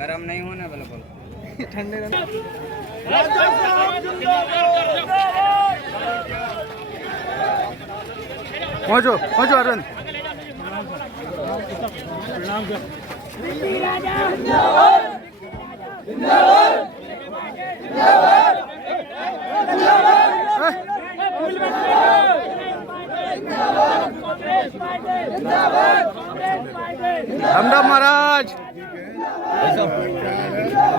गरम नहीं होना बिल्कुल ठंडे पहुँचो पहुँचो अरविंद। रामदाम महाराज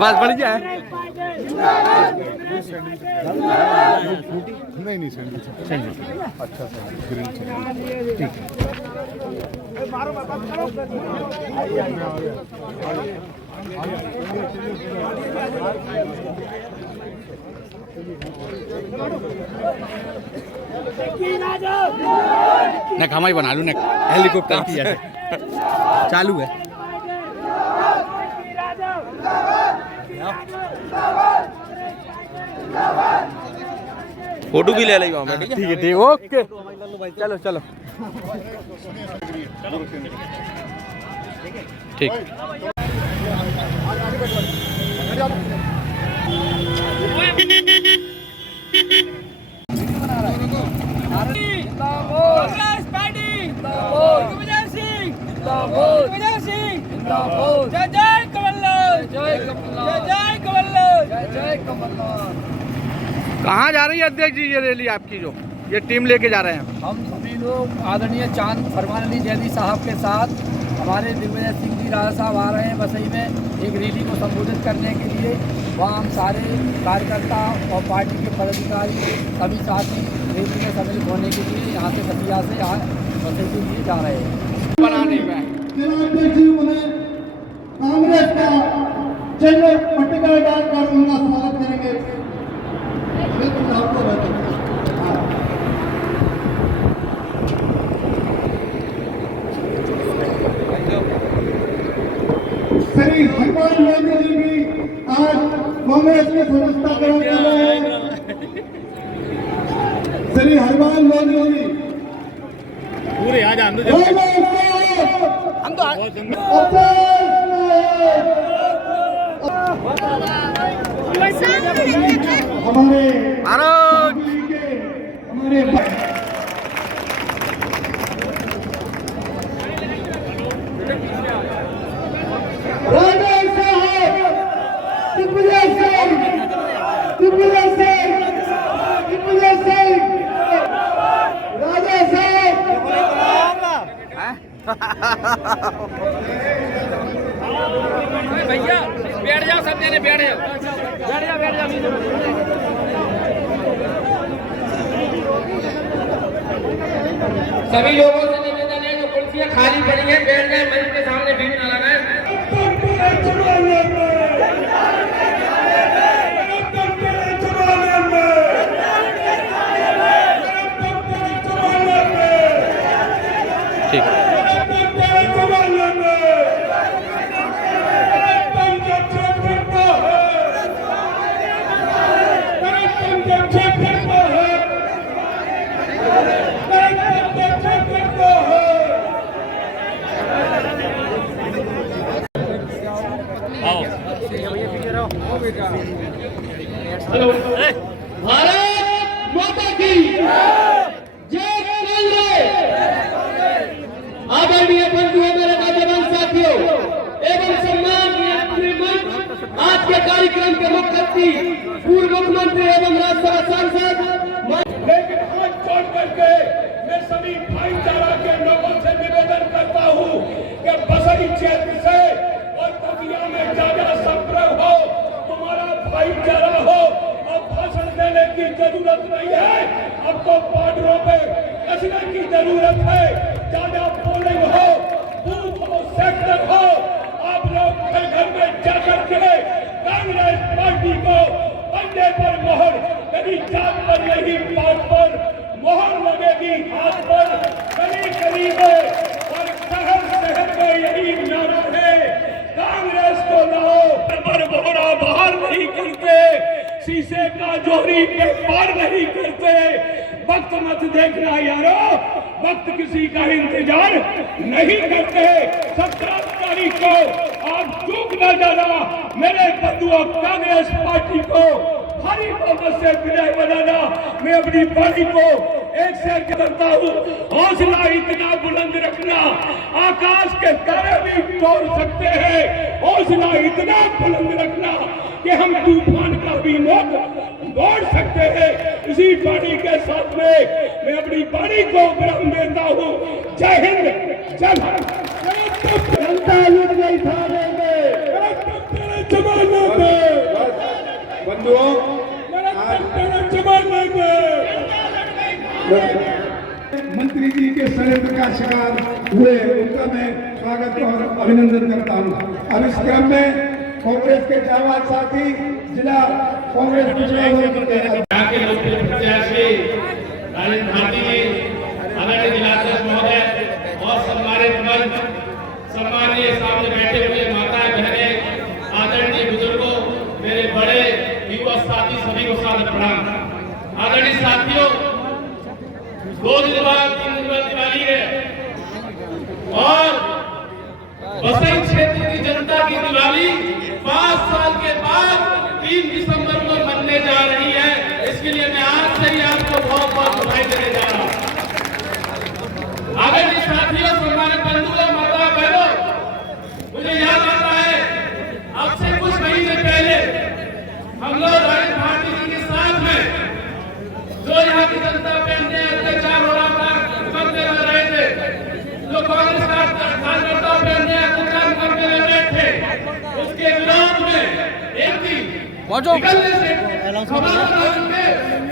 बस बढ़िया है। नहीं नहीं सैंडविच अच्छा सैंडविच ग्रिल ठीक ने खामाई बना लूँ ने हेलीकॉप्टर की जैसे चालू है। फोटो भी ले ली वहाँ पे। ठीक है ठीक ओके चलो चलो ठीक। कहाँ जा रही है अध्यक्ष जी ये रैली आपकी जो ये टीम लेके जा रहे हैं? हम सभी लोग आदरणीय चांद फरमान अली जैदी साहब के साथ हमारे दिग्विजय सिंह जी राजा साहब आ रहे हैं बसई में एक रैली को संबोधित करने के लिए। वहाँ हम सारे कार्यकर्ता और पार्टी के पदाधिकारी सभी साथी रैली में सम्मिलित होने के लिए यहाँ से बतिया से बसई के लिए जा रहे हैं। कांग्रेस का चिन्ह पट्टिका डालकर उनका स्वागत करेंगे। श्री हनुमान मोदी जी भी आज कांग्रेस में सदस्यता ग्रहण कर रहे हैं। श्री हनुमान मोदी जी पूरे आज हम तो हमारे भैया बैठ जाओ सब जने बैठ जाओ सभी लोगों से निवेदन है जो कुर्सियां खाली पड़ी हैं बैठ जाए मंच के सामने भीड़ न लगाएं। ठीक हेलो भारत माता की जय कांग्रेस। आदरणीय बंधुओं मेरे नौजवान साथियों एवं सम्मानीय आज के कार्यक्रम के मुख्य अतिथि पूर्व मुख्यमंत्री एवं राज्यसभा सांसद। लेकिन हाथ जोड़ करके मैं सभी भाईचारा के लोगों से निवेदन करता हूँ कि बसई क्षेत्र से और बगिया में ज्यादा संपर्क हो, तुम्हारा भाईचारा हो। अब भाषण देने की जरूरत नहीं है, अब तो बॉर्डरों पे कसने की जरूरत है। ज्यादा पोलिंग हो, बूथ हो, सेक्टर हो, आप लोग घर घर में जाकर के कांग्रेस पार्टी को पंडे पर मोहर, कभी जात पर नहीं बात पर मोहर लगेगी, हाथ पर गली गली में और शहर शहर में यही नारा है कांग्रेस को लाओ। पर मोहरा बाहर नहीं करते, शीशे का जोरी पे पार नहीं करते। वक्त मत देखना यारो, वक्त किसी का इंतजार नहीं करते। 17 तारीख को आप चूक कर डाला। मेरे बंधुओं, कांग्रेस पार्टी को भारी बहुमत से विजय बनाना। मैं अपनी पार्टी को एक से करता हूँ, हौसला इतना बुलंद रखना, आकाश के तारे भी तोड़ सकते हैं। हौसला इतना बुलंद रखना कि हम तूफान का भी मुख तोड़ सकते हैं। इसी पार्टी के साथ में मैं अपनी पार्टी को विराम देता हूँ। जय हिंद, जय भारत। जनता लुट गई थाने में, जमाने में बंधुओं, जमाने में मंत्री जी के षड्यंत्र का शिकार हुए, उनका मैं स्वागत और अभिनंदन करता हूँ। अब इस क्रम में कांग्रेस के जाबाज साथी जिला कांग्रेस यहाँ के लोकप्रिय प्रत्याशी राजेंद्र भारती जी, आदरणीय जिलाध्यक्ष महोदय और सम्मानित मंच, सम्मानीय सामने बैठे हुए माताएं बहनें, आदरणीय बुजुर्गों, मेरे बड़े युवा साथी, सभी को सादर प्रणाम। आदरणीय साथियों, 2 दिन बाद 3 दिन बाद दिवाली है और बसई क्षेत्र की जनता की दिवाली 5 साल के बाद 3 दिसंबर को मनने जा रही है। इसके लिए मैं आज से ही आपको बहुत बहुत बधाई देने जा रहा हूँ। आदरणीय साथियों, सम्मानित बंधुओं, माता बहनों, मुझे याद आता है अब से कुछ महीने पहले हम लोग राजेंद्र भारती जी के साथ में जो यहाँ की जनता पे अन्याय अत्याचार हो रहा था, करते रह रहे थे, जो कांग्रेस कार्यकर्ताओं पे अन्याय अत्याचार करते रह रहे थे, उसके विरोध में एक दिन निकलने से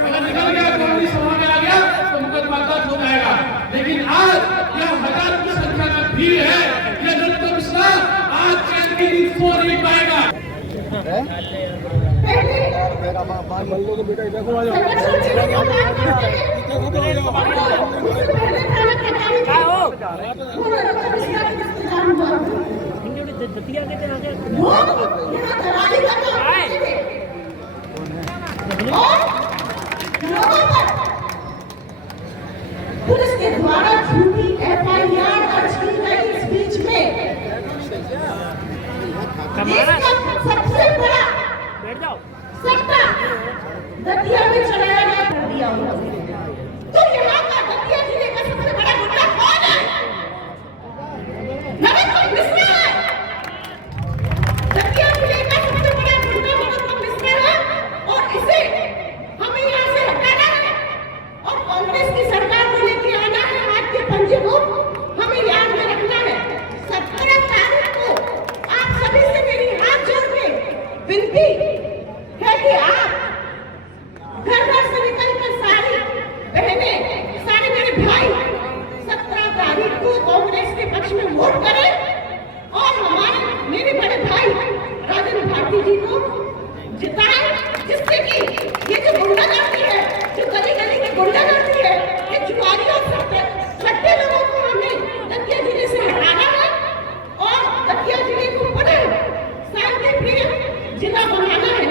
अगर निकल गया, कांग्रेस सभा में आ गया तो मुकदमा दर्ज हो जाएगा। लेकिन आज यह हजारों की संख्या में भीड़ है, यह नरोत्तम मिश्रा आज चैन की नींद सो नहीं पाएगा। पुलिस के द्वारा झूठी FIR दर्ज की गई इस बीच में सबसे बड़ा सट्टा दतिया में चलाया गया कर दिया उन्होंने। तो यहाँ का दतिया जिले का सबसे बड़ा गुंडा कौन है? नरोत्तम मिश्रा है। दतिया जिले का सबसे बड़ा गुंडा नरोत्तम मिश्रा है और इसे हमें यहाँ से हटाना है और कांग्रेस की सरकार को लेके आना है। आज के पंजीभूत हमें याद में रखना है। 17 तारीख को आप सभी से मेरी हाथ जोड़ के विनती है कि आप घर घर से निकलकर सारी बहनें, सारे मेरे भाई 17 तारीख को कांग्रेस के पक्ष में वोट करें और हमारे मेरे बड़े भाई राजेंद्र भारती जी को जिताएं, जिससे कि ये जो गुंडागर्दी है, जो गली गली में गुंडागर्दी है, ये जुआरियों सट्टे लोगों को हमें दतिया जिले से हटाना है और दतिया जिले को पुनः शांतिप्रिय जिला बनाना है।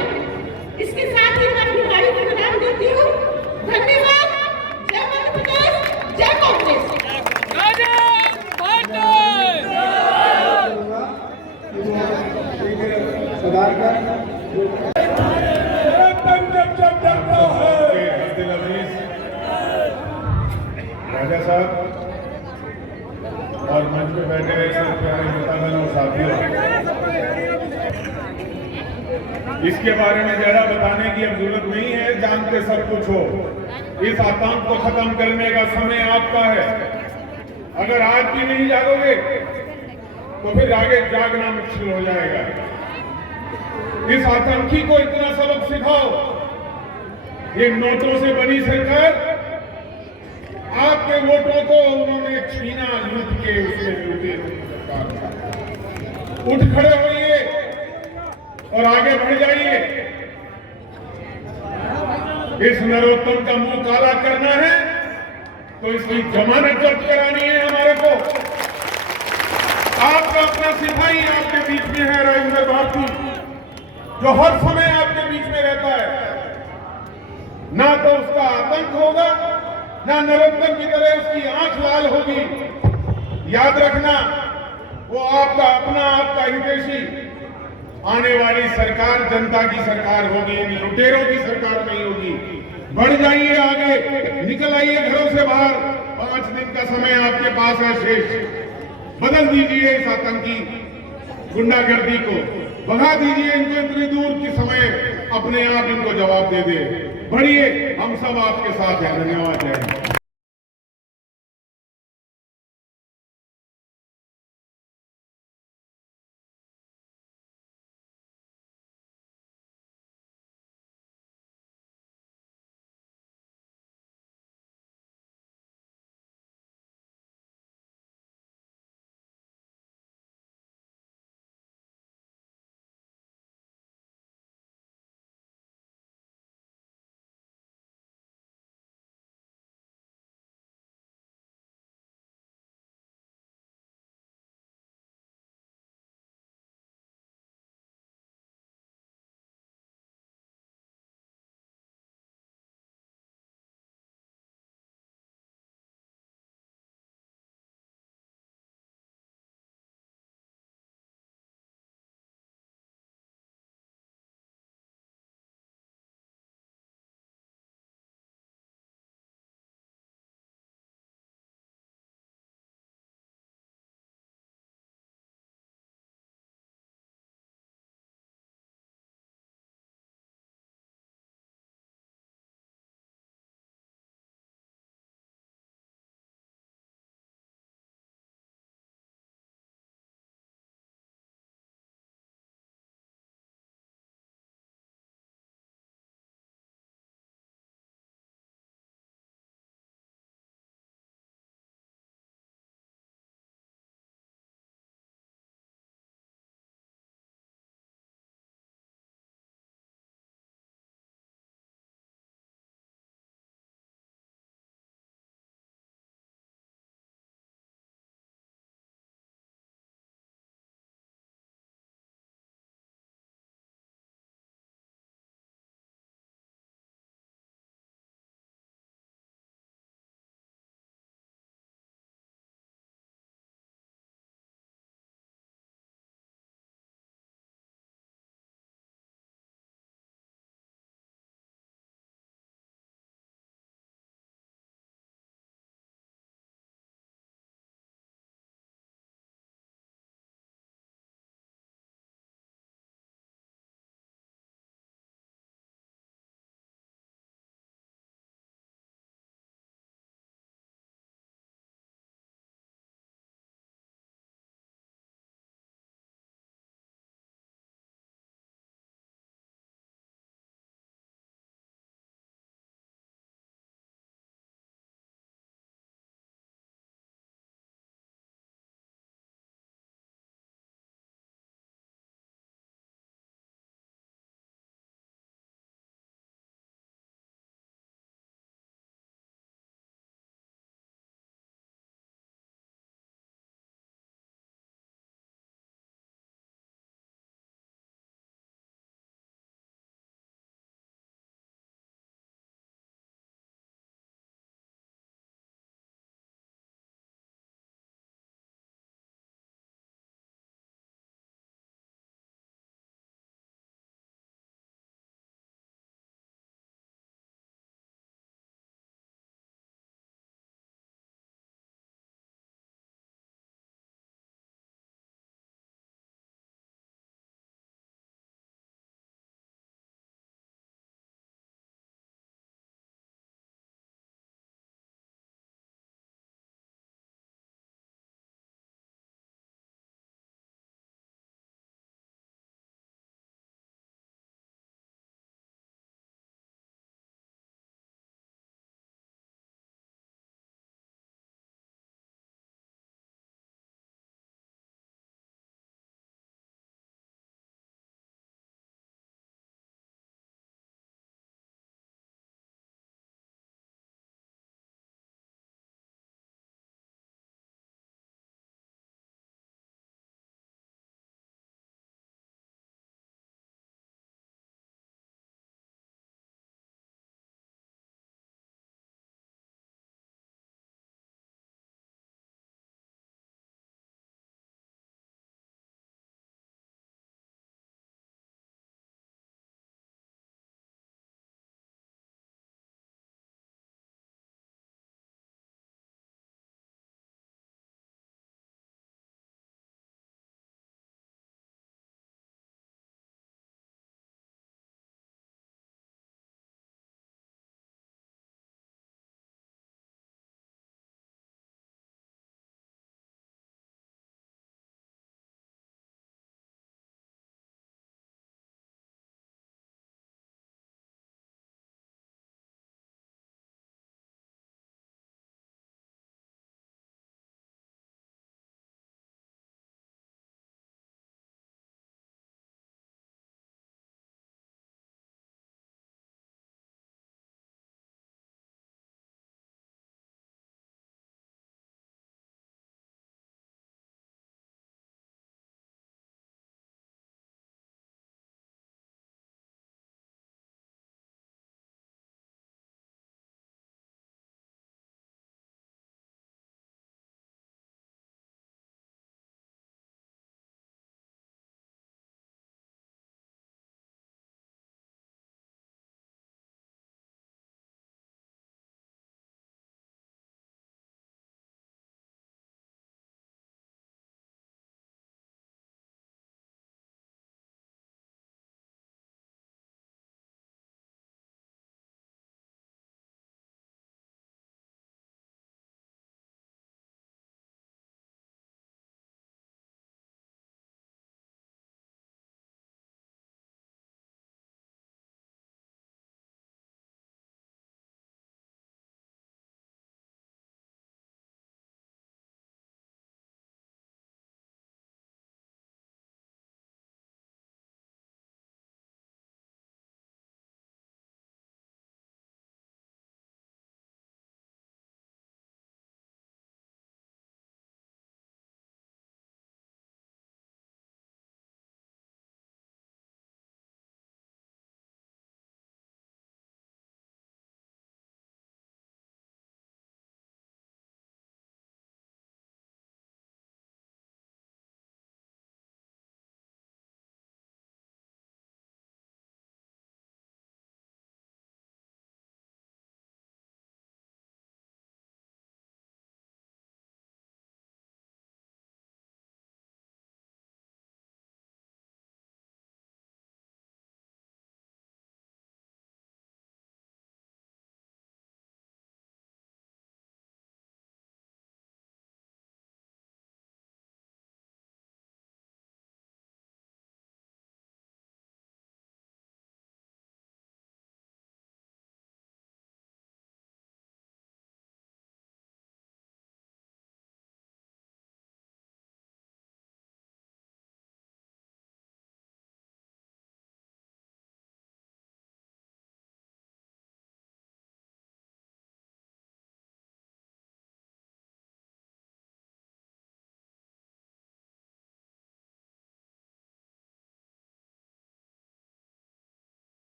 इसके साथ ही मैं अपनी गाड़ी को विराम देती हूँ। धन्यवाद। जय मध्य प्रदेश, जय कांग्रेस। राजा साहब और मंच पे बैठे हुए सब प्यारे नेता बहनों और साथियों, इसके बारे में ज्यादा बताने की अब जरूरत नहीं है, जानते सब कुछ हो। इस आतंक को खत्म करने का समय आपका है। अगर आज भी नहीं जागोगे तो फिर आगे जागना मुश्किल हो जाएगा। इस आतंकी को इतना सबक सिखाओ। ये नोटों से बनी सरकार, आपके वोटों को उन्होंने छीना, लूट के उससे लूटे। उठ खड़े होइए और आगे बढ़ जाइए। इस नरोत्तम का मुंह काला करना है तो इसकी जमानत जब्त करानी है हमारे को। आपका अपना सिपाही आपके बीच में है राजेंद्र भारती, जो हर समय आपके बीच में रहता है। ना तो उसका आतंक होगा, ना नरोत्तम की तरह उसकी आंख लाल होगी। याद रखना, वो आपका अपना, आपका हितैषी, आने वाली सरकार जनता की सरकार होगी, इन लुटेरों की सरकार नहीं होगी। बढ़ जाइए आगे, निकल आइए घरों से बाहर। 5 दिन का समय आपके पास है शेष। बदल दीजिए इस आतंकी गुंडागर्दी को, भगा दीजिए इनको इतनी दूर कि समय अपने आप इनको जवाब दे दे। बढ़िए, हम सब आपके साथ हैं। धन्यवाद। जय हिंद।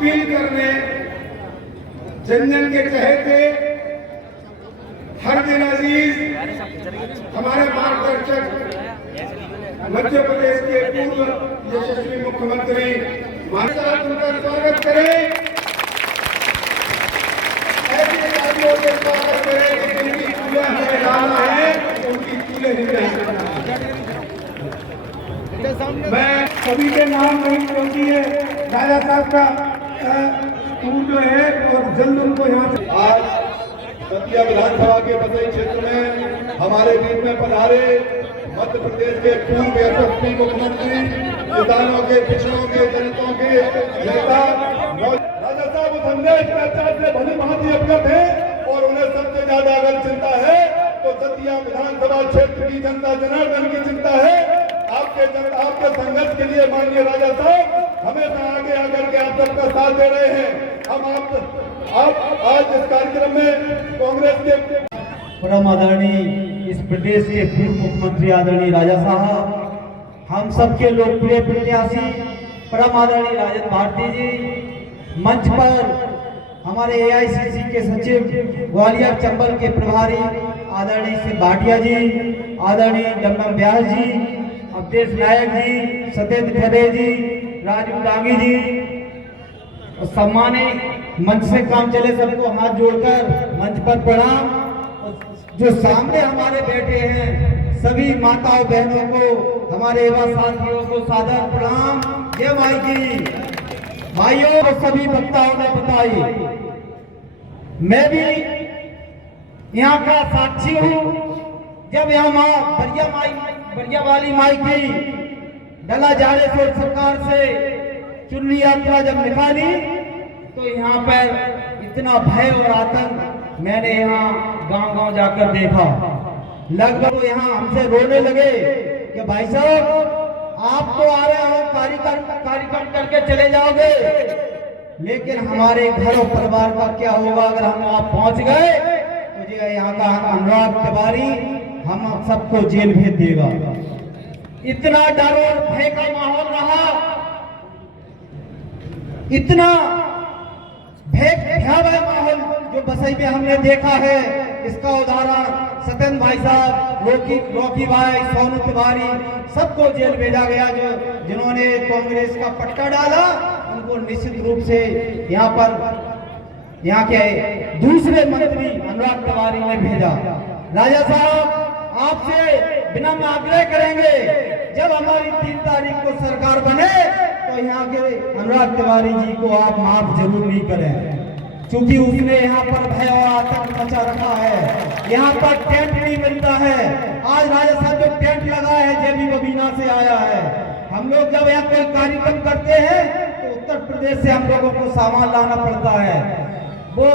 अपील करने जन जन के चहेते हर दिन अजीज हमारे मार्गदर्शक मध्य प्रदेश के पूर्व यशस्वी मुख्यमंत्री महाराज उनका स्वागत करें, ऐसे कार्यों से स्वागत करें कि जिनकी चूल्हे हमें डालना है उनकी चूल्हे ही नहीं। मैं सभी के नाम नहीं क्योंकि ये राजा साहब का टूर जो है और जल्द उनको यहाँ से आज दतिया विधानसभा के बसई क्षेत्र में हमारे बीच में पधारे मध्य प्रदेश के पूर्व यशस्वी मुख्यमंत्री, किसानों के, पिछड़ों के, दलितों के नेता राजा साहब संदेश चर्चा से भली भांति अवगत है और उन्हें सबसे ज्यादा अगर चिंता है तो दतिया विधानसभा क्षेत्र की जनता जनार्दन की चिंता है। आपके संघर्ष के लिए माननीय राजा साहब हमेशा आगे आकर के आप सबका साथ दे रहे हैं। हम आप आज इस कार्यक्रम में कांग्रेस के परम आदरणीय इस प्रदेश के पूर्व मुख्यमंत्री आदरणीय राजा साहब, हम सबके लोकप्रिय प्रत्याशी परम आदरणीय राजन भारती जी, मंच पर हमारे AICC के सचिव ग्वालियर चंबल के प्रभारी आदरणीय श्री भाटिया जी, आदरणीय डम्बम व्यास जी, अवधेश नायक जी, सत्येंद्र खरे जी, राजू डांगी जी, सम्मानित मंच से काम चले सबको हाथ जोड़कर मंच पर प्रणाम। जो सामने हमारे बैठे हैं सभी माताओं बहनों को, हमारे युवा साथियों को सादर प्रणाम। जय माई की। भाइयों और सभी वक्ताओं ने बताई, मैं भी यहाँ का साक्षी हूँ। जब यहाँ बरिया वाली माई की डला जाड़े से सरकार से चुनरी यात्रा जब निकाली तो यहाँ पर इतना भय और आतंक मैंने यहाँ गांव-गांव जाकर देखा। लगभग यहाँ हमसे रोने लगे कि भाई साहब आप तो आ रहे हो कार्यक्रम करके चले जाओगे, लेकिन हमारे घर और परिवार का क्या होगा अगर हम वहां पहुंच गए तो यहाँ का अनुराग तिवारी हम सबको जेल भेज देगा। इतना डर और भय का माहौल रहा, इतना भयावह माहौल जो बसई में हमने देखा है। इसका उदाहरण सत्येंद्र भाई साहब, रॉकी भाई, सोनू तिवारी, सबको जेल भेजा गया। जो जिन्होंने कांग्रेस का पट्टा डाला उनको निश्चित रूप से यहाँ के दूसरे मंत्री अनुराग तिवारी ने भेजा। राजा साहब आपसे विनम्र आग्रह करेंगे, जब हमारी 3 तारीख को सरकार बने तो यहाँ के अनुराग तिवारी जी को आप माफ जरूर नहीं करें, क्योंकि उसने यहाँ पर भय और आतंक मचा रखा है। यहाँ पर टेंट नहीं मिलता है। आज राजा साहब जो टेंट लगा है जेबी बबीना से आया है। हम लोग जब यहाँ कोई कार्यक्रम करते हैं तो उत्तर प्रदेश से हम लोगों को सामान लाना पड़ता है। वो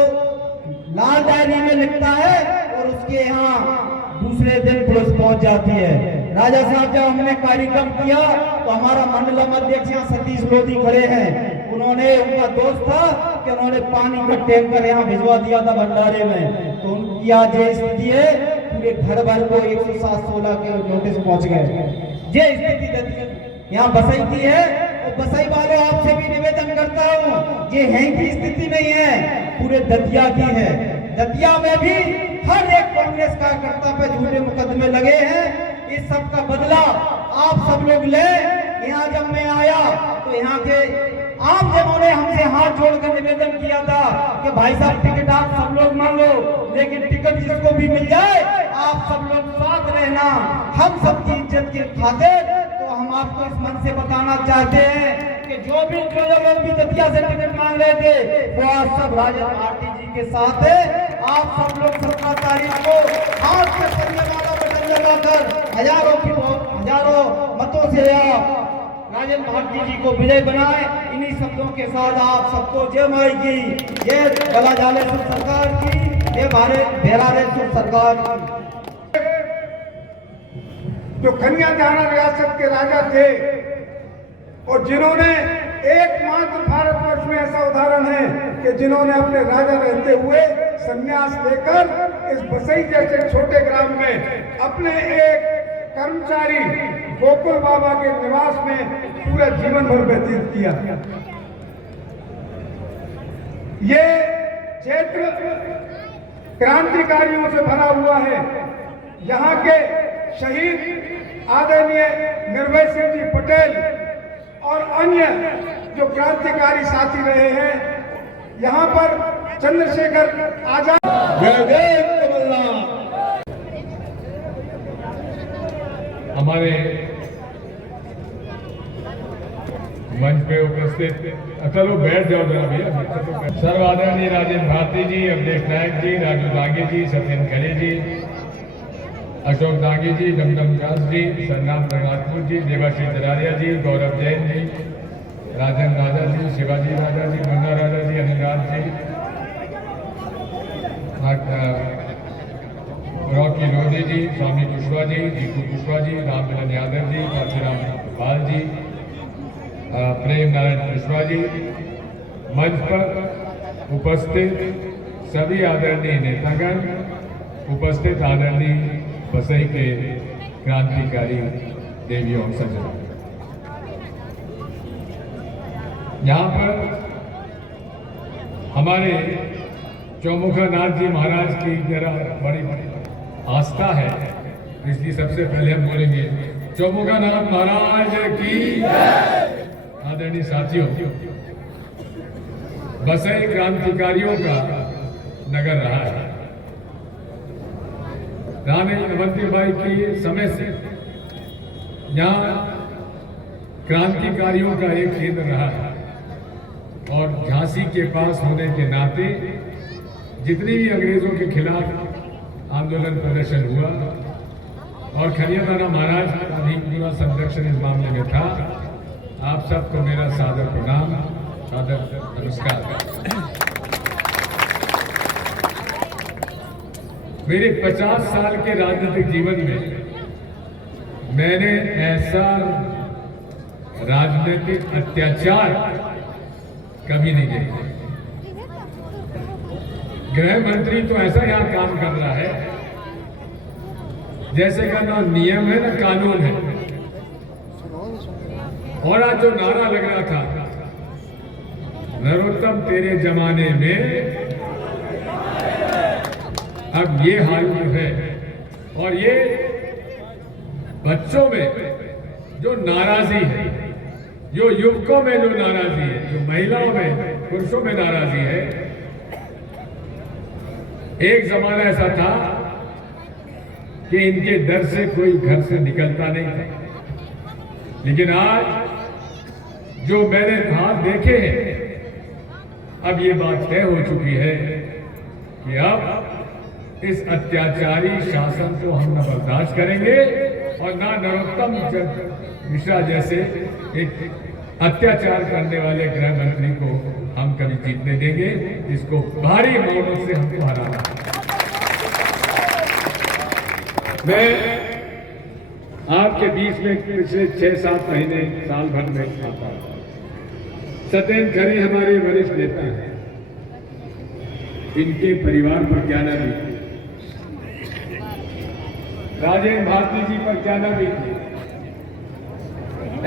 लाल डायरी में लिखता है और उसके यहाँ दूसरे दिन पुलिस पहुंच जाती है। राजा साहब जब हमने कार्यक्रम किया तो हमारा मंडलम अध्यक्ष यहाँ सतीश लोधी खड़े हैं, उन्होंने, उनका दोस्त था कि उन्होंने पानी का टैंकर यहाँ भिजवा दिया था भंडारे में। तो उनकी आज ये स्थिति है, पूरे घर भर को 107-16 के नोटिस पहुंच गए। ये स्थिति यहाँ बसई की है। और बसई वालों आपसे भी निवेदन करता हूँ, ये है की स्थिति नहीं है, पूरे दतिया की है। दतिया में भी हर एक कांग्रेस कार्यकर्ता पे झूठे मुकदमे लगे हैं। इस सब का बदला आप सब लोग ले। यहाँ जब मैं आया तो यहाँ के आम जनों ने हमसे हाथ जोड़कर निवेदन किया था कि भाई साहब टिकट आप सब लोग मांगो, लेकिन टिकट जिसको भी मिल जाए आप सब लोग साथ रहना, हम सबकी इज्जत के खातिर। तो हम आपको इस मन से बताना चाहते हैं कि जो लोग भी दतिया से टिकट मांग रहे थे वो आज सब राजा भारती जी के साथ है। आप सब लोग 17 तारीख को हाथ में सरिया वाला बटन लगाकर हजारों मतों से आप राजन भारती जी को विजय बनाए। इन्हीं शब्दों के साथ आप सबको जय माई की, जय डला जालेश्वर सरकार की, जय भारत भेरारेश्वर सरकार की। जो कन्याधारा रियासत के राजा थे और जिन्होंने एकमात्र भारतवर्ष में ऐसा उदाहरण है कि जिन्होंने अपने राजा रहते हुए संन्यास लेकर इस बसई जैसे छोटे ग्राम में अपने एक कर्मचारी गोकुल बाबा के निवास में पूरा जीवन भर व्यतीत किया। ये क्षेत्र क्रांतिकारियों से भरा हुआ है। यहाँ के शहीद आदरणीय निर्भय सिंह जी पटेल और अन्य जो क्रांतिकारी साथी रहे हैं, यहाँ पर चंद्रशेखर आजाद हमारे मंच पे उपस्थित, चलो बैठ जाओ जरा भैया। सर्व आदरणीय राजेंद्र भारती जी, अवधेश नायक जी, राजू दांगे जी, सत्येंद्र खरे जी, अशोक दांगे जी, डमडम व्यास जी, सरनाम रघुनाथपुर जी, देवाशीष दरारिया जी, गौरव जैन जी, राजन राजा जी, शिवाजी राजा जी, मुन्ना राजा जी, अनिल जी, रॉकी लोधी जी, स्वामी कुशवाहा जी, जीतू कुशवाहा जी, राम मिलन यादव जी, काशीराम पाल जी, प्रेम नारायण कुशवाहा जी, मंच पर उपस्थित सभी आदरणीय नेतागण, उपस्थित आदरणीय बसई के क्रांतिकारी देवियों और सज्जनों, यहाँ पर हमारे चौमुखा नाथ जी महाराज की जरा बड़ी आस्था है, इसलिए सबसे पहले हम बोलेंगे चौमुखा नाथ महाराज की। आदरणीय साथियों, बसई क्रांतिकारियों का नगर रहा है। रानी अवंतीबाई के समय से यहाँ क्रांतिकारियों का एक केंद्र रहा है और झांसी के पास होने के नाते जितनी भी अंग्रेजों के खिलाफ आंदोलन प्रदर्शन हुआ और खनियादाना महाराज का भी पूरा संरक्षण इस मामले में था। आप सबको मेरा सादर प्रणाम, सादर नमस्कार। मेरे 50 साल के राजनीतिक जीवन में मैंने ऐसा राजनीतिक अत्याचार कभी नहीं देखा। गृह मंत्री तो ऐसा यहाँ काम कर रहा है जैसे का ना नियम है ना कानून है। और आज जो नारा लग रहा था, नरोत्तम तेरे जमाने में, अब ये हाल है। और ये बच्चों में जो नाराजगी है, जो युवकों में जो नाराजगी है, जो महिलाओं में, पुरुषों में नाराजगी है। एक जमाना ऐसा था कि इनके डर से कोई घर से निकलता नहीं था, लेकिन आज जो मैंने हाथ देखे हैं, अब ये बात तय हो चुकी है कि अब इस अत्याचारी शासन को हम न बर्दाश्त करेंगे और ना नरोत्तम मिश्रा जैसे एक अत्याचार करने वाले गृह मंत्री को हम कभी जीतने देंगे। इसको भारी बहुमत से हमको हराना। मैं आपके बीच में पिछले 6-7 महीने, साल भर में आता हूं। सत्येंद्र खरे हमारे वरिष्ठ नेता हैं, इनके परिवार पर क्या न बीती, राजेंद्र भारती जी पर क्या न बीती,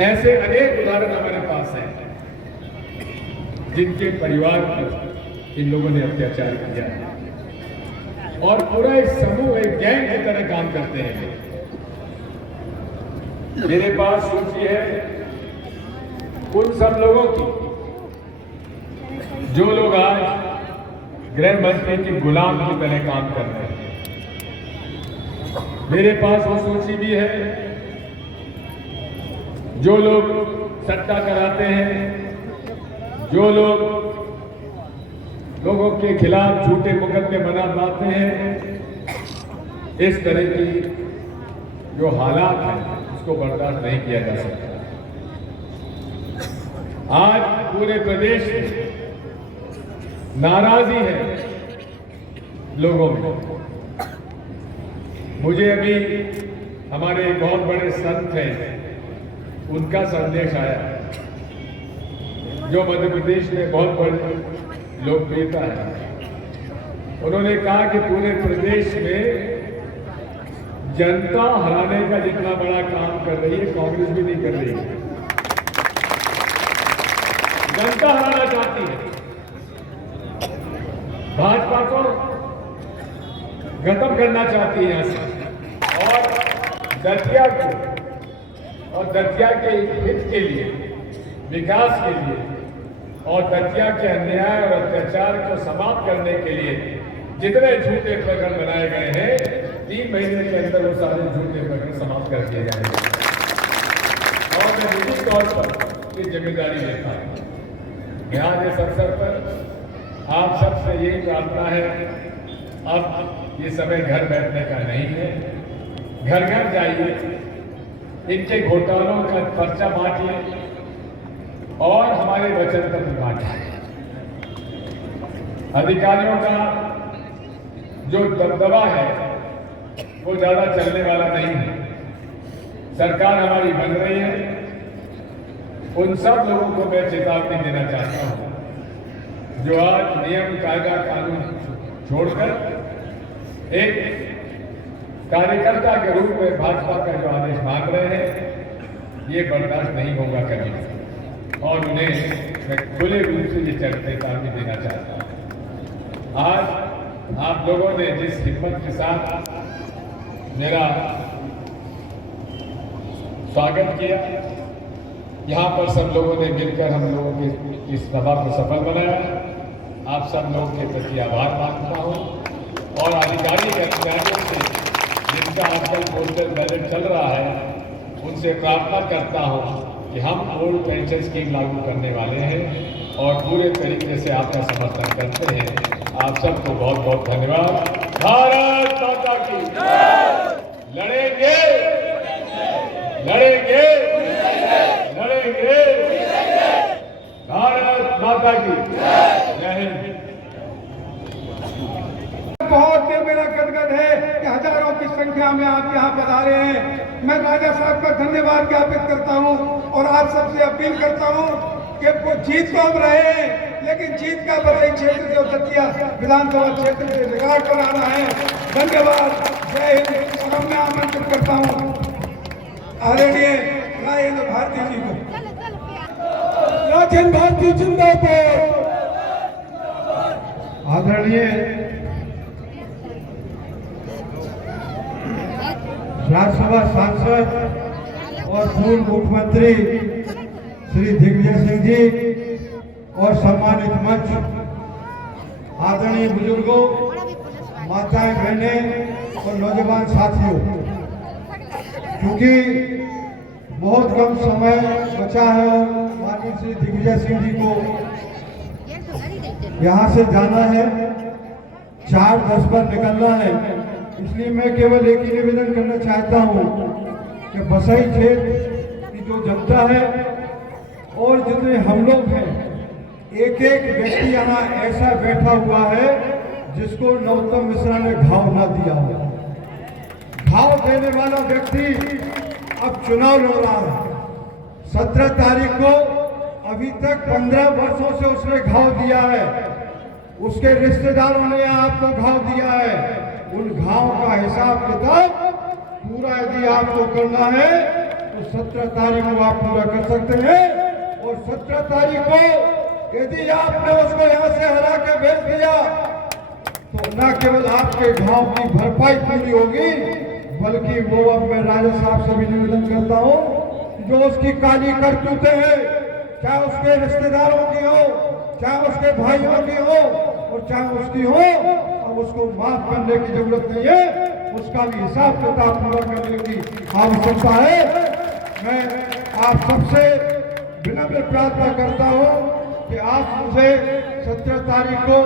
ऐसे अनेक उदाहरण हमारे पास हैं जिनके परिवार पर इन लोगों ने अत्याचार किया है और पूरा एक समूह, एक गैंग की तरह काम करते हैं। मेरे पास सूची है उन सब लोगों की जो लोग आज गृह मंत्री के गुलाम की तरह काम कर रहे हैं। मेरे पास वो सूची भी है जो लोग सट्टा कराते हैं, जो लोग लोगों के खिलाफ झूठे मुकदमे बना पाते हैं। इस तरह की जो हालात हैं उसको बर्दाश्त नहीं किया जा सकता। आज पूरे प्रदेश में नाराजगी है लोगों में। मुझे अभी हमारे एक बहुत बड़े संत हैं, उनका संदेश आया जो मध्य प्रदेश में बहुत बड़ी लोकप्रियता है। उन्होंने कहा कि पूरे प्रदेश में जनता हराने का जितना बड़ा काम कर रही है, कांग्रेस भी नहीं कर रही है। जनता हराना चाहती है खत्म करना चाहती है यहाँ से और दतिया को और दतिया के हित के लिए, विकास के लिए और दतिया के अन्याय और अत्याचार को समाप्त करने के लिए जितने झूठे प्रकरण बनाए गए हैं 3 महीने के अंदर वो सारे झूठे प्रकरण समाप्त कर दिए जाएंगे। और मैं निश्चित तौर पर ये जिम्मेदारी लेता हूँ। यहाँ इस अवसर पर आप सबसे यही प्रार्थना है, अब ये समय घर बैठने का नहीं है, घर घर जाइए, इनके घोटालों का पर्चा बांटिए और हमारे वचन पत्र बांटिए। अधिकारियों का जो दबदबा है वो ज्यादा चलने वाला नहीं है। सरकार हमारी बन रही है। उन सब लोगों को मैं चेतावनी देना चाहता हूं जो आज नियम कायदा कानून छोड़कर एक कार्यकर्ता के रूप में भाजपा का जो आदेश मांग रहे हैं, ये बर्दाश्त नहीं होगा कभी। और उन्हें मैं खुले रूप से ये चेतावनी देना चाहता हूं। आज आप लोगों ने जिस हिम्मत के साथ मेरा स्वागत किया, यहाँ पर सब लोगों ने मिलकर हम लोगों की इस सभा को सफल बनाया, आप सब लोगों के प्रति आभार मानता हूँ। और अधिकारी कर्मचारियों से जिनका आजकल पोस्टल बैलेट चल रहा है, उनसे प्रार्थना करता हूँ कि हम ओल्ड पेंशन स्कीम लागू करने वाले हैं और पूरे तरीके से आपका समर्थन करते हैं। आप सबको बहुत बहुत धन्यवाद। भारत माता की लड़ेंगे लड़ेंगे लड़ेंगे। भारत माता की जय हिंद। बहुत दिल मेरा गदगद है कि हजारों की संख्या में आप यहाँ पधारे हैं। मैं राजा साहब का धन्यवाद ज्ञापित करता हूँ और आप सबसे अपील करता हूँ कि वो जीत तो हम रहे हैं, लेकिन जीत का बड़ाई क्षेत्र जो दतिया विधानसभा क्षेत्र से रिकॉर्ड बनाना है। धन्यवाद। जय हिंद। और मैं आमंत्रित करता हूँ आदरणीय राजेंद्र भारती जी को। राजेंद्र भारती जिंदाबाद। आदरणीय राज्यसभा सांसद और पूर्व मुख्यमंत्री श्री दिग्विजय सिंह जी और सम्मानित मंच, आदरणीय बुजुर्गों, माताएं, बहनें और नौजवान साथियों, क्योंकि बहुत कम समय बचा है, माननीय श्री दिग्विजय सिंह जी को यहाँ से जाना है, 4:10 पर निकलना है। इसलिए मैं केवल एक ही निवेदन करना चाहता हूँ कि बसई क्षेत्र की जो जनता है और जितने हम लोग हैं, एक एक व्यक्ति यहाँ ऐसा बैठा हुआ है जिसको नरोत्तम मिश्रा ने घाव ना दिया हो। घाव देने वाला व्यक्ति अब चुनाव लड़ रहा है। 17 तारीख को अभी तक 15 वर्षों से उसने घाव दिया है। उसके रिश्तेदारों ने आपको घाव दिया है। उन घाव का हिसाब किताब पूरा यदि आपको करना है तो 17 तारीख को आप पूरा कर सकते हैं। और 17 तारीख को यदि आपने उसको यहाँ से हरा के भेज दिया तो न केवल आपके घाव की भरपाई पूरी होगी, बल्कि वो अब मैं राजा साहब से भी निवेदन करता हूँ जो उसकी काली करतूतें हैं, चाहे उसके रिश्तेदारों की हो, चाहे उसके भाइयों की हो और चाहे उसकी हो, अब उसको माफ करने की जरूरत नहीं है, उसका भी हिसाब किताब पूरा करने की आवश्यकता है। मैं आप सबसे विनम्र प्रार्थना करता हूँ कि आप मुझे 17 तारीख को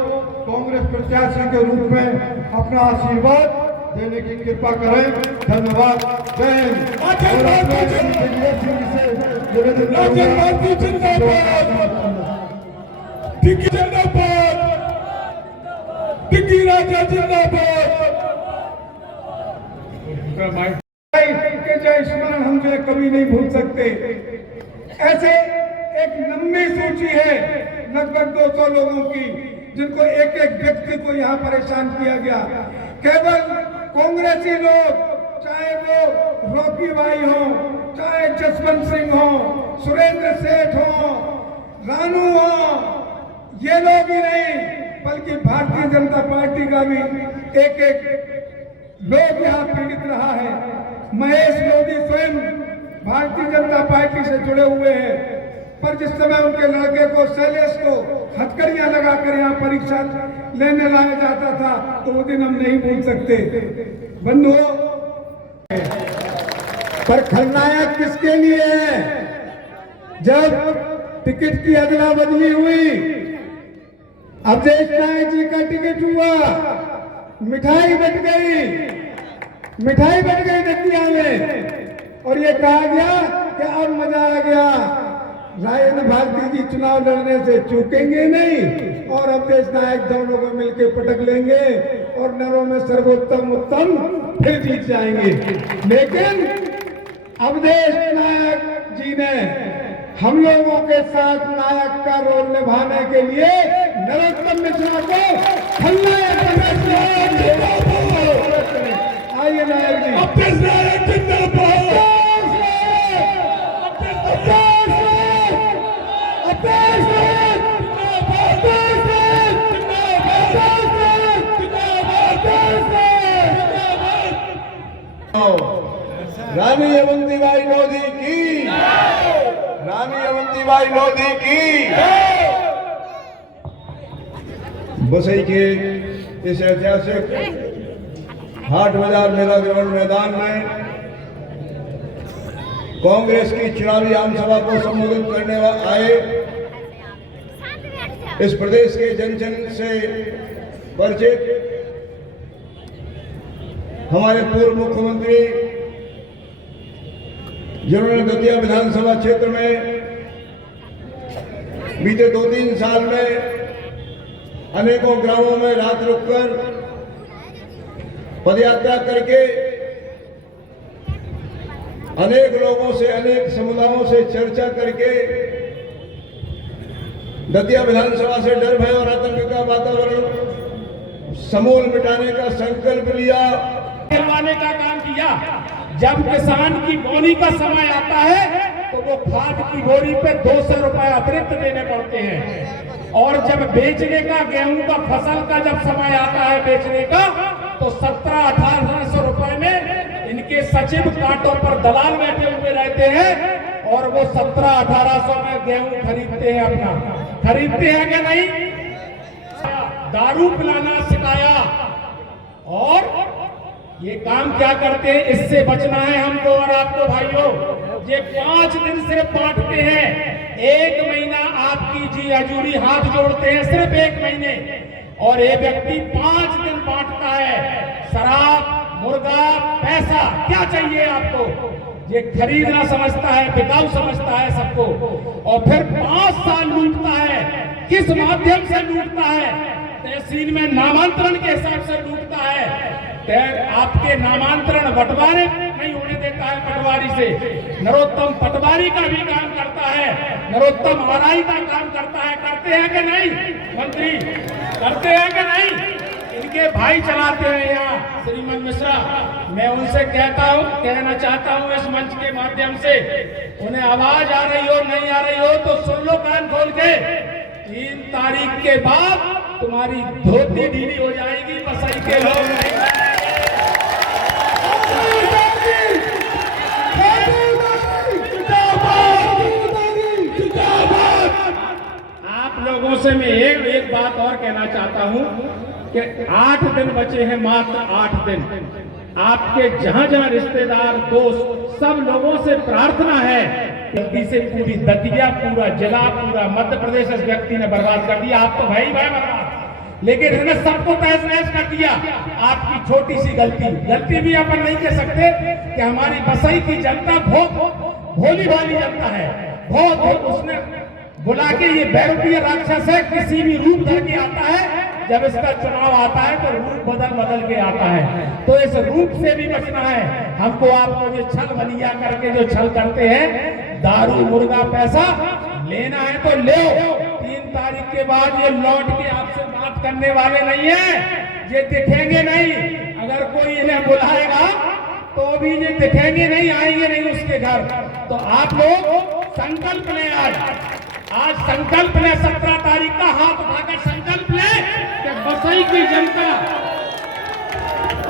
कांग्रेस प्रत्याशी के रूप में अपना आशीर्वाद देने की कृपा करें। धन्यवाद। जय के जय स्मरण हम जो कभी नहीं भूल सकते। ऐसे एक लंबी सूची है लगभग 200 लोगों की जिनको एक एक व्यक्ति को यहाँ परेशान किया गया। केवल कांग्रेसी लोग, चाहे वो रॉकी भाई हो, चाहे जसवंत सिंह हो, सुरेंद्र सेठ हो, रानू हो, ये लोग ही नहीं बल्कि भारतीय जनता पार्टी का भी एक एक लोग यहाँ पीड़ित रहा है। महेश लोधी स्वयं भारतीय जनता पार्टी से जुड़े हुए हैं, पर जिस समय उनके लड़के को शैलेश को हथकड़ियां लगाकर यहाँ परीक्षा लेने लाया जाता था तो वो दिन हम नहीं भूल सकते। बंधुओं, पर खलनायक किसके लिए है? जब टिकट की अदला बदली हुई, अवधेश नायक जी का टिकट हुआ, मिठाई बट गई दतिया में, और ये कहा गया कि अब मजा आ गया, राजेंद्र भारती जी चुनाव लड़ने से चूकेंगे नहीं और अवधेश नायक दोनों को मिलकर पटक लेंगे और नरों में सर्वोत्तम उत्तम फिर जीत जाएंगे। लेकिन अवधेश नायक जी ने हम लोगों के साथ नायक का रोल निभाने के लिए नरोत्तम मिश्रा को खलनायक आइए नायक जी। अवधेश नायक जिंदाबाद। रानी अवंतीबाई लोधी की, रानी अवंतीबाई लोधी की। बसई के इस ऐतिहासिक हाट बाजार मेला ग्राउंड मैदान में कांग्रेस की चुनावी आम सभा को संबोधित करने आए इस प्रदेश के जन जन से परिचित हमारे पूर्व मुख्यमंत्री, जिन्होंने दतिया विधानसभा क्षेत्र में बीते 2-3 साल में अनेकों ग्रामों में रात रुककर पदयात्रा करके अनेक लोगों से, अनेक समुदायों से चर्चा करके दतिया विधानसभा से डर भय और आतंक का वातावरण समूल मिटाने का संकल्प लिया, करवाने का काम किया। जब किसान की बोनी का समय आता है तो वो खाद की बोरी पे 200 रुपए अतिरिक्त देने पड़ते हैं, और जब बेचने का, गेहूं का फसल का जब समय आता है बेचने का, तो 1700-1800 रुपए में इनके सचिव कांटों पर दलाल बैठे हुए रहते हैं और वो 1700-1800 में गेहूं खरीदते हैं। अपना खरीदते हैं कि नहीं? दारू पिलाना सिखाया, और ये काम क्या करते हैं? इससे बचना है हमको और आपको भाइयों। ये 5 दिन सिर्फ बांटते हैं, 1 महीना आपकी जी हजूरी हाथ जोड़ते हैं, सिर्फ 1 महीने, और ये व्यक्ति 5 दिन बांटता है। शराब, मुर्गा, पैसा, क्या चाहिए आपको? ये खरीदना समझता है, बिकाऊ समझता है सबको, और फिर 5 साल लूटता है। किस माध्यम से लूटता है? तहसील में नामांतरण के हिसाब से लूटता है। आपके नामांतरण बंटवारे नहीं होने देता है पटवारी से। नरोत्तम पटवारी का भी काम करता है, नरोत्तम आरआई का काम करता है। करते हैं कि नहीं मंत्री? करते हैं कि नहीं? इनके भाई चलाते हैं यहाँ श्रीमन मिश्रा। मैं उनसे कहना चाहता हूँ इस मंच के माध्यम से, उन्हें आवाज आ रही हो नहीं आ रही हो तो सुन लो कान खोल के। 3 तारीख के बाद तुम्हारी धोती ढीली हो जाएगी बसई के लोग। आप लोगों से मैं एक बात और कहना चाहता हूं कि 8 दिन बचे हैं, मात्र 8 दिन। आपके जहां जहां रिश्तेदार, दोस्त, सब लोगों से प्रार्थना है, जल्दी से पूरी दतिया, पूरा जिला, पूरा मध्य प्रदेश इस व्यक्ति ने बर्बाद कर दिया। आप तो भाई बर्बाद, लेकिन इसने सबको तहस नहस कर दिया। आपकी छोटी सी गलती भी अपन नहीं कह सकते कि हमारी बसई की जनता बहुत भोली भाली जनता है, बहुत। उसने बुला के, ये बैरूपीय राक्षस है, किसी भी रूप धर के आता है। जब इसका चुनाव आता है तो रूप बदल के आता है। तो इस रूप से भी बचना है हमको। आपको जो छल बनिया करके जो छल करते हैं, दारू, मुर्गा, पैसा लेना है तो ले। 3 तारीख के बाद ये लौट के आपसे बात करने वाले नहीं है, ये दिखेंगे नहीं। अगर कोई इन्हें बुलाएगा तो भी ये दिखेंगे नहीं, आएंगे नहीं उसके घर। तो आप लोग संकल्प लें, आज संकल्प लें, 17 तारीख का हाथ उठाकर संकल्प लें कि बसई की जनता,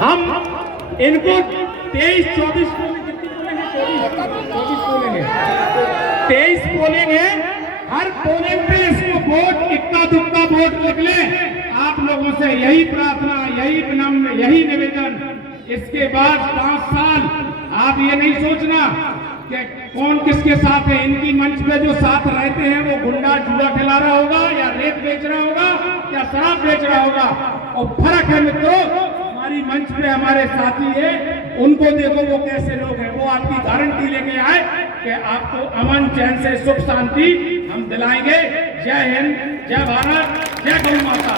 हम इनको 23-24 पोलिंग, कितनी पोलिंग है? 24 पोलिंग है, 23 पोलिंग है। हर पोलिंग पे इसको वोट, इक्का दुक्का वोट निकले। आप लोगों से यही प्रार्थना, यही विनम्र, यही निवेदन। इसके बाद 5 साल आप ये नहीं सोचना कि कौन किसके साथ है। इनकी मंच पे जो साथ रहते हैं वो गुंडा जुआ खिला रहा होगा, या रेत बेच रहा होगा, या शराब बेच रहा होगा। और फर्क है मित्रों, हमारी मंच पे हमारे साथी है, उनको देखो वो कैसे लोग हैं। वो आपकी गारंटी लेके आए कि आपको अमन चैन से सुख शांति हम दिलाएंगे। जय हिंद, जय भारत, जय गौ माता।